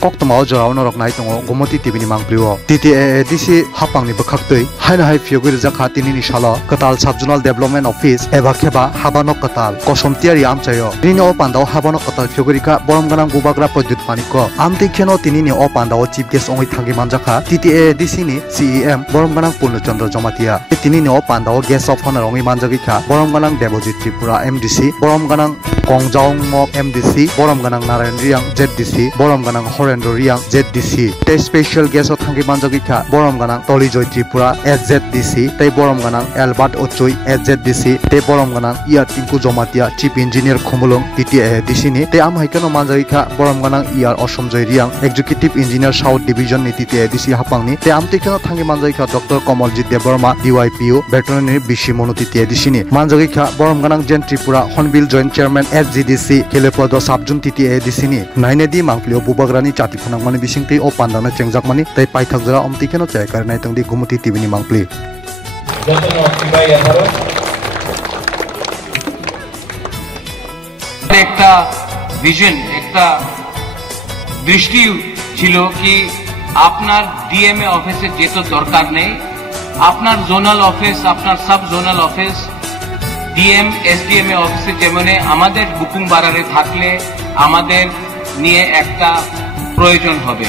koktamaw jorao norok nai tongo Gomoti TV ni mangplio TTAADC hapangni bokhaktui haina hai fiogir jakha tinini salo katal subjonal development office eba kheba habanok katal kosomtiari amchayo tinini o pandao habanok katal fiogirika boromganang bubagra podyut paniko amti kheno tinini o pandao chief guest ongoi thangi manjaka TTAADC ni CEM boromganang Purnochandra Jomatia tinini o pandao guest of honor ongoi manjagika boromganang Devojit Tripura MDC boromganang Kongjaong Mok MDC boromganang Narayan Riang ZDC boromganang Horendo Riang ZDC te special guest of thangi manjagika boromganang Tolijoy Tripura SZDC te boromganang Albert Ochoi SZDC te boromganang Ia Tinku Jomatia chief engineer Khumulung TTAADC ni te amhaikano manjagika boromganang Ia Osomjoy Riang executive engineer South division ni TTAADC hapangni te amtikano thangi manjagika Dr. Komaljit Deborma DYPU veterinary Bishimono TTAADC ni manjagika boromganang Jen Tripura Hornbill joint chairman SGDC Kelepodo subjun TTAADC ni nainedi mangplio bubagrani chati phanangmani bisingtei o pandana chengjakmani tei paithakjara omtikeno chaikar nai tongdi Gomoti TV ni mangpli একটা vision একটা দৃষ্টি ছিল কি আপনার DMA অফিসে যেতে দরকার নেই আপনার জোনাল অফিস আপনার সাব জোনাল অফিস ডিএম এসডিএমএ অফিসে যেমন আমাদের বুকিং বাড়ারে থাকলে আমাদের নিয়ে একটা প্রয়োজন হবে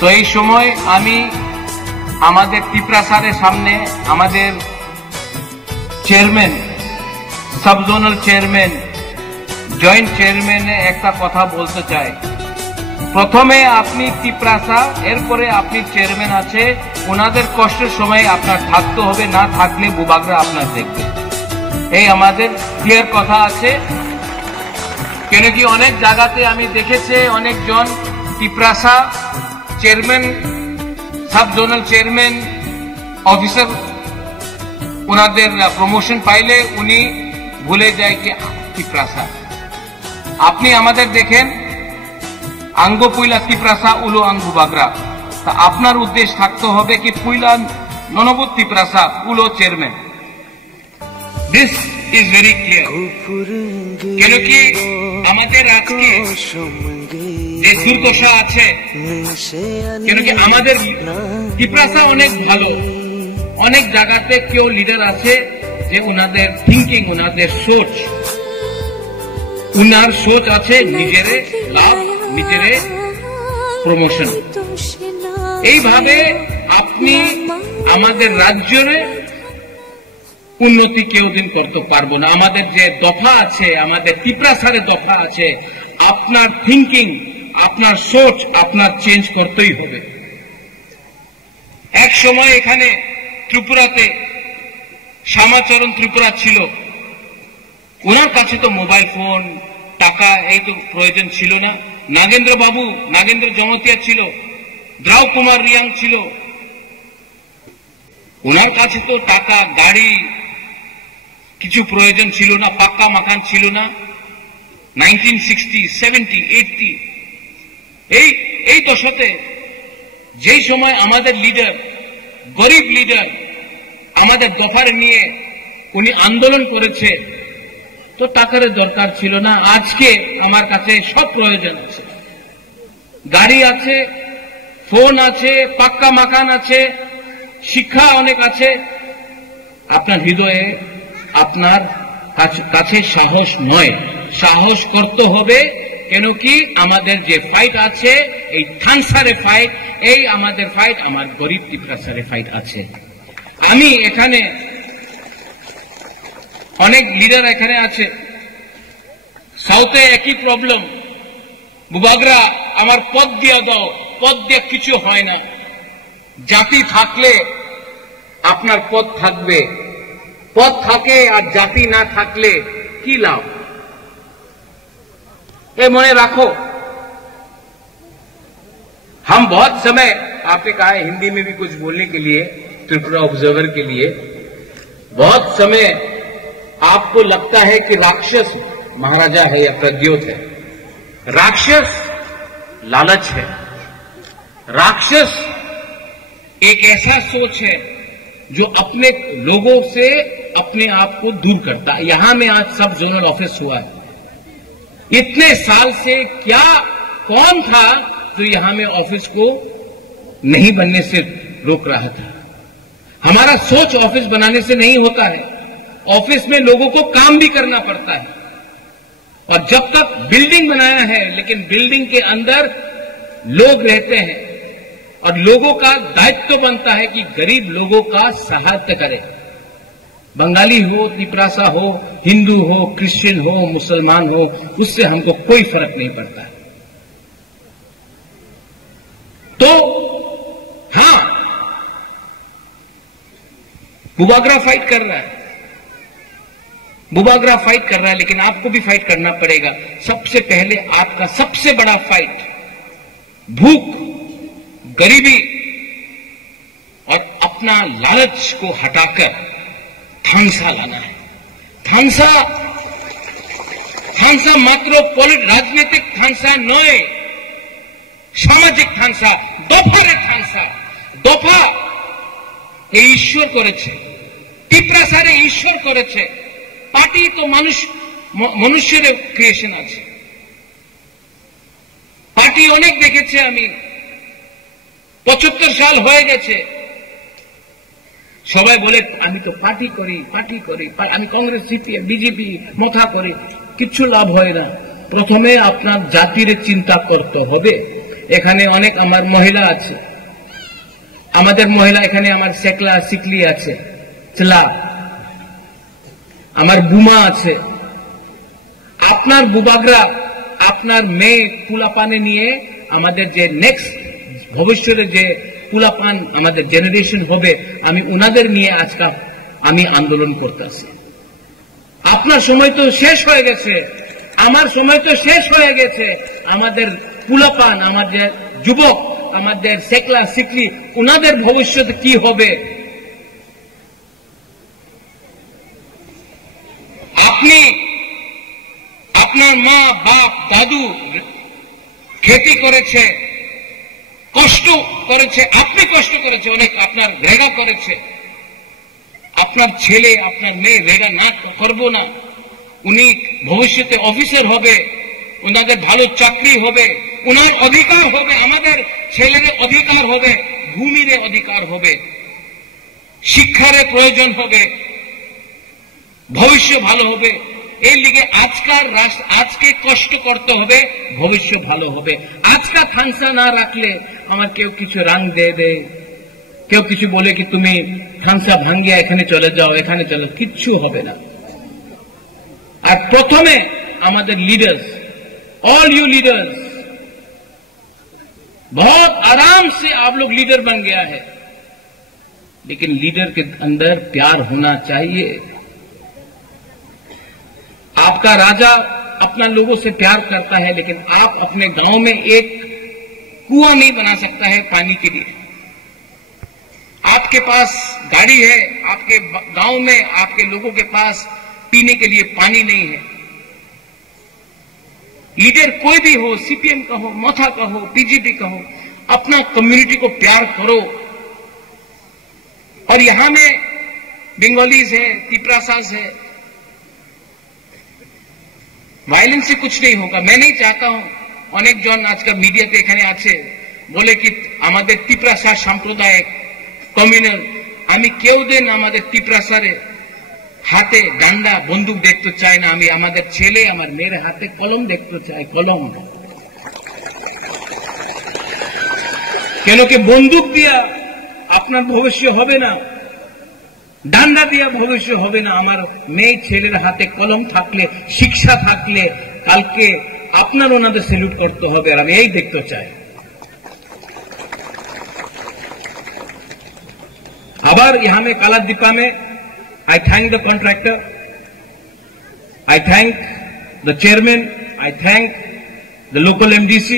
তো এই সময় আমি আমাদের ত্রিপুরাসারের সামনে আমাদের chairman sub zonal chairman joint চেয়ারম্যানে একটা কথা বলতে চাই প্রথমে আপনি ত্রিপুরাসা এরপরে আপনি চেয়ারম্যান আছে ওনাদের কষ্টের সময় আপনার থাকতে হবে না থাকলে বুবাগরা আপনার দেখবে এই আমাদের ক্লিয়ার কথা আছে কেন কি অনেক জায়গাতে আমি দেখেছি অনেকজন Tiprasa chairman sub zonal chairman officer ওনাদের প্রমোশন পাইলে উনি ভুলে যায় কি ত্রিপুরাসা আপনি আমাদের দেখেন আঙ্গ পুইলা ত্রিপুরাসা উলো আঙ্গু বাগরা তা আপনার উদ্দেশ্য থাকতে হবে কি পুইলা ননবুত ত্রিপুরাসা উলো chairman this is very clear কেন কি আমাদের আজকে যে দুর্দশা আছে কেন কি আমাদের ত্রিপুরাসা অনেক ভালো অনেক জায়গাতে কেউ লিডার আছে যে ওনাদের থিঙ্কিং ওনাদের সোচ উনার সোচ আছে নিজেরে লাভ নিজেরে প্রমোশন এইভাবে আপনি আমাদের রাজ্যের উন্নতি কেউ দিন করতে পারবো না আমাদের যে দফা আছে আমাদের ত্রিপুরাসারে দফা আছে আপনার থিঙ্কিং আপনার সোচ আপনার চেঞ্জ করতেই হবে এক সময় এখানে ত্রিপুরাতে শ্যামাচরণ ত্রিপুরা ছিল ওনার কাছে তো মোবাইল ফোন টাকা এই তো প্রয়োজন ছিল না নাগেন্দ্র জমতিয়া ছিল দ্রাউ কুমার রিয়াং ছিল ওনার কাছে তো টাকা গাড়ি কিছু প্রয়োজন ছিল না পাক্কা মাকান ছিল না 1960 70 80 এই দশকে যেই সময় আমাদের লিডার গরিব লিডার আমাদের দফার নিয়ে উনি আন্দোলন করেছে তো টাকার দরকার ছিল না আজকে আমার কাছে সব প্রয়োজন আছে গাড়ি আছে ফোন আছে পাক্কা মাকান আছে শিক্ষা অনেক আছে আপনার হৃদয়ে আপনার কাছে সাহস নয় সাহস করতে হবে কেন কি আমাদের যে ফাইট আছে এই থানসারে ফাইট এই আমাদের ফাইট আমার গরিব ত্রিপুরাসারে ফাইট আছে আমি এখানে অনেক লিডার এখানে আছে সাউথে একই প্রবলেম বুবাগরা আমার পদ দিয়ে দাও পদ দিয়ে কিছু হয় না জাতি থাকলে আপনার পদ থাকবে পদ থাকে আর জাতি না থাকলে কি লাভ ये मने रखो हम बहुत समय आपने कहा है हिंदी में भी कुछ बोलने के लिए त्रिपुरा ऑब्जर्वर के लिए बहुत समय आपको लगता है कि राक्षस महाराजा है या प्रद्योत है राक्षस लालच है राक्षस एक ऐसा सोच है जो अपने लोगों से अपने आप को दूर करता है यहां में आज सब जोनल ऑफिस हुआ है इतने साल से क्या कौन था जो यहां में ऑफिस को नहीं बनने से रोक रहा था? हमारा सोच ऑफिस बनाने से नहीं होता है। ऑफिस में लोगों को काम भी करना पड़ता है, और जब तक बिल्डिंग बनाया है, लेकिन बिल्डिंग के अंदर लोग रहते हैं, और लोगों का दायित्व बनता है कि गरीब लोगों का सहायता करें। बंगाली हो, तिपरासा हो, हिंदू हो, क्रिश्चियन हो, मुसलमान हो, उससे हमको कोई फर्क नहीं पड़ता है। तो हां, बुबागरा फाइट कर रहा है, बुबागरा फाइट कर रहा है, लेकिन आपको भी फाइट करना पड़ेगा। सबसे पहले आपका सबसे बड़ा फाइट भूख, गरीबी और अपना लालच को हटाकर थांसा लाना है। थांसा मात्र राजनीतिक थांसा नय, সামাজিক থানসা, দফারে থানসা। দফা এই ঈশ্বর করেছে, তিপ্রাসারে ঈশ্বর করেছে, পার্টি তো মানুষের ক্রিয়েশন আছে। পার্টি অনেক দেখেছে আমি, 75 সাল হয়ে গেছে। সবাই বলে আমি তো পার্টি করি, আমি কংগ্রেস, সিপিএম, বিজেপি মাথা করি, কিচ্ছু লাভ হয় না। প্রথমে আপনার জাতির চিন্তা করতে হবে। এখানে অনেক আমার মহিলা আছে, আমাদের মহিলা এখানে আমার সেকলা সিকলি আছে, চলা, আমার বুমা আছে। আপনার বুবাগরা, আপনার মেয়ে কুলাপানে নিয়ে আমাদের যে নেক্সট ভবিষ্যতে যে কুলাপান আমাদের জেনারেশন হবে, আমি উনাদের নিয়ে আজকে আমি আন্দোলন করতেছি। আপনার সময় তো শেষ হয়ে গেছে, আমার সময় তো শেষ হয়ে গেছে। আমাদের কুলাপান, আমাদের যুবক, আমাদের সেকলা সিকলি, উনাদের ভবিষ্যৎ কি হবে? আপনি আপনার মা, বাপ, দাদু খেতি করেছে, কষ্ট করেছে, আপনি কষ্ট করেছে অনেক, আপনার রেগা করেছে। আপনার ছেলে, আপনার মেয়ে রেগা না করবো না, উনি ভবিষ্যতে অফিসার হবে, ওনাদের ভালো চাকরি হবে, ওনার অধিকার হবে, আমাদের ছেলেদের অধিকার হবে, ভূমির অধিকার হবে, শিক্ষার প্রয়োজন হবে, ভবিষ্যৎ ভালো হবে। এর লিগে আজকে কষ্ট করতে হবে, ভবিষ্যৎ ভালো হবে। আজকে থানসা না রাখলে আমার কেউ কিছু রাং দে, কেউ কিছু বলে কি তুমি থানসা ভাঙ্গিয়া এখানে চলে যাও, এখানে চলে, কিচ্ছু হবে না। আর প্রথমে আমাদের লিডার্स, ऑल यू लीडर्स, बहुत आराम से आप लोग लीडर बन गया है, लेकिन लीडर के अंदर प्यार होना चाहिए। आपका राजा अपना लोगों से प्यार करता है, लेकिन आप अपने गांव में एक कुआं नहीं बना सकता है पानी के लिए। आपके पास गाड़ी है, आपके गांव में आपके लोगों के पास पीने के लिए पानी नहीं है। लीडर कोई भी हो, सीपीएम का हो, मथा का हो, बीजेपी का हो, अपना कम्युनिटी को प्यार करो। और यहां में बंगालीज है, तिपरासास है, वायलेंस से कुछ नहीं होगा। मैं नहीं चाहता हूं, अनेक जन आजकल मीडियाते এখানে আছে বলে কি আমাদের তিপ্রাসা সাম্প্রদায়িক কমিউনাল, আমি কেউ দেন আমাদের তিপ্রাসারে হাতে ডান্ডা বন্দুক দেখতে চাই না। আমি আমাদের ছেলে, আমার মেয়ের হাতে কলম দেখতে চাই, কলম। কেন কি বন্দুক দিয়া আপনার ভবিষ্যৎ হবে না, ডান্ডা দিয়া ভবিষ্যৎ হবে না। আমার মেয়ে ছেলের হাতে কলম থাকলে, শিক্ষা থাকলে, কালকে আপনার ওনাদের স্যালুট করতে হবে, আর আমি এই দেখতে চাই। আবার यहाँ में काला दीपा में I thank the contractor, I thank the chairman, I thank the local MDC,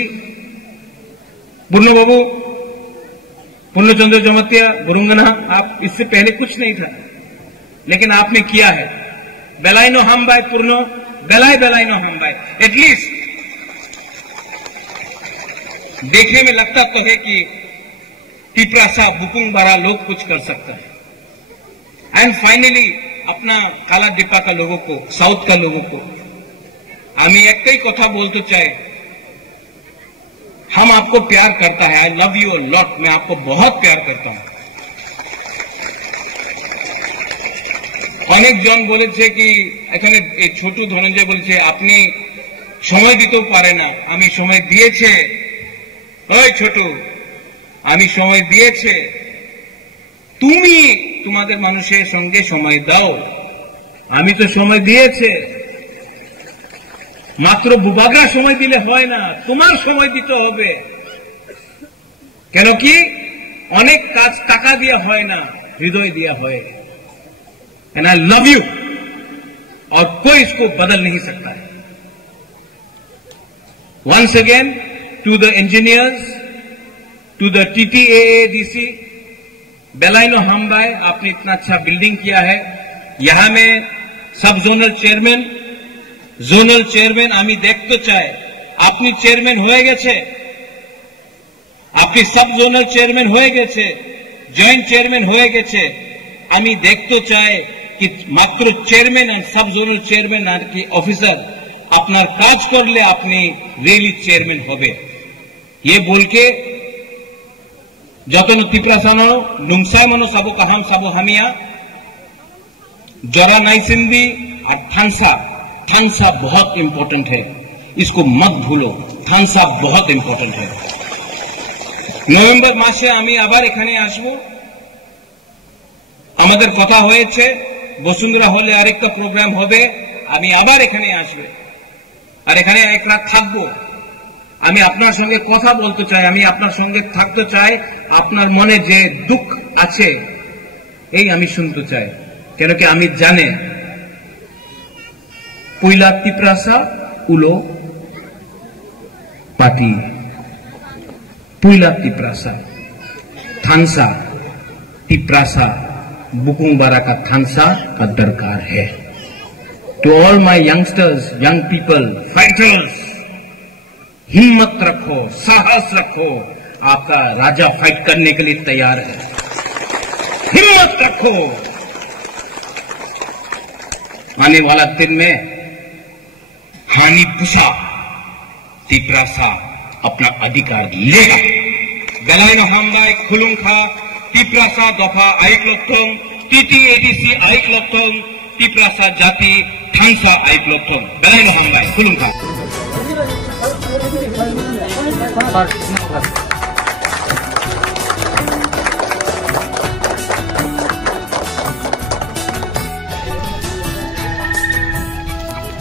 पूर्ण बाबू, पूर्णचंद्र जमतिया, बुरुंगना। आप इससे पहले कुछ नहीं था, लेकिन आपने किया है। बेलाइनो हम बाय पूर्ण, बेलाइनो हम बाय। एटलीस्ट देखने में लगता तो है कि तिपरासा, बुकुंग बारा लोग कुछ कर सकता है। एंड फाइनली अपना काला दीपा का लोगों को, साउथ का लोगों को আমি একটাই কথা বলতে চাই, हम आपको प्यार करता है। आई लव यू लॉट, मैं आपको बहुत प्यार करता हूं। অনেক জন বলেছে কি এখানে এই ছোট ধনঞ্জয় বলছে আপনি সময় দিতেও পারে না। আমি সময় দিয়েছে, ওই ছোট আমি সময় দিয়েছে, তুমি তোমাদের মানুষের সঙ্গে সময় দাও। আমি তো সময় দিয়েছে, মাত্র বুবাগরা সময় দিলে হয় না, তোমার সময় দিতে হবে। কেন কি অনেক কাজ টাকা দিয়ে হয় না, হৃদয় দিয়ে হয়। एंड आई लव यू, और कोई इसको बदल नहीं सकता है। Once again to the engineers, to the TTAADC, बेलाइनो हमबाई, आपने इतना अच्छा बिल्डिंग किया है। यहां में सब जोनल चेयरमैन आमी देखते चाहे अपनी चेयरमैन हो गेछे, आपनी सब जोनल चेयरमैन हो गेछे, जॉइंट चेयरमैन हो गेछे। आमी देखते चाहे कि मात्र चेयरमैन और सब जोनल चेयरमैन और की ऑफिसर अपनार काज करले अपनी रेली चेयरमैन होबे। ये बोल के जतन तिप्रासानो नुंगसाय मनो सबो काहाम सबो हामिया जरा नाइसिंदी और थानसा बहुत इंपॉर्टेंट है, इसको मत भूलो। थानसा बहुत इंपॉर्टेंट है। नवम्बर मासे आमी आबार एखाने आसबो, আমাদের কথা হয়েছে বসুন্ধরা হলে আরেকটা প্রোগ্রাম হবে, আমি আবার এখানে আসবে আর এখানে এক রাত থাকবো। আমি আপনার সঙ্গে কথা বলতে চাই, আমি আপনার সঙ্গে থাকতে চাই, আপনার মনে যে দুঃখ আছে এই আমি শুনতে চাই। কেন কি আমি জানে পয়লা তিপ্রাসা উলো পাটি, পয়লা তিপ্রাসা থানসা तिप्रासा बुकुंगबारा का थानसा का दरकार है। To all my youngsters, young people, fighters, हिम्मत रखो, साहस रखो, आपका राजा फाइट करने के लिए तैयार है। हिम्मत रखो, आने वाला दिन में हानि पुषा तिप्रासा अपना अधिकार लेगा। बेलाइनो हमबाई खुलुंखा तिप्रासा दफा आइक लक्षण, TTADC आइक लक्षण, तिप्रासा जाति थानसा आइक लक्षण। बेलाइनो हमबाई खुलुंखा।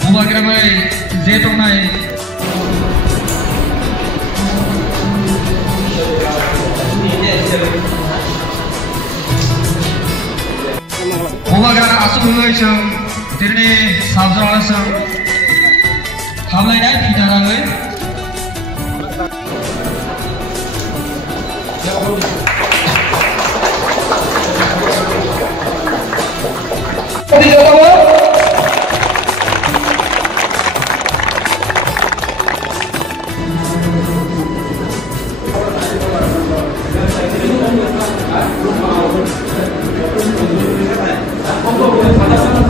Bubagiramai Zetonai Bubagira asumulation dirne sabzalasam hamlainai fitarangoi Jadi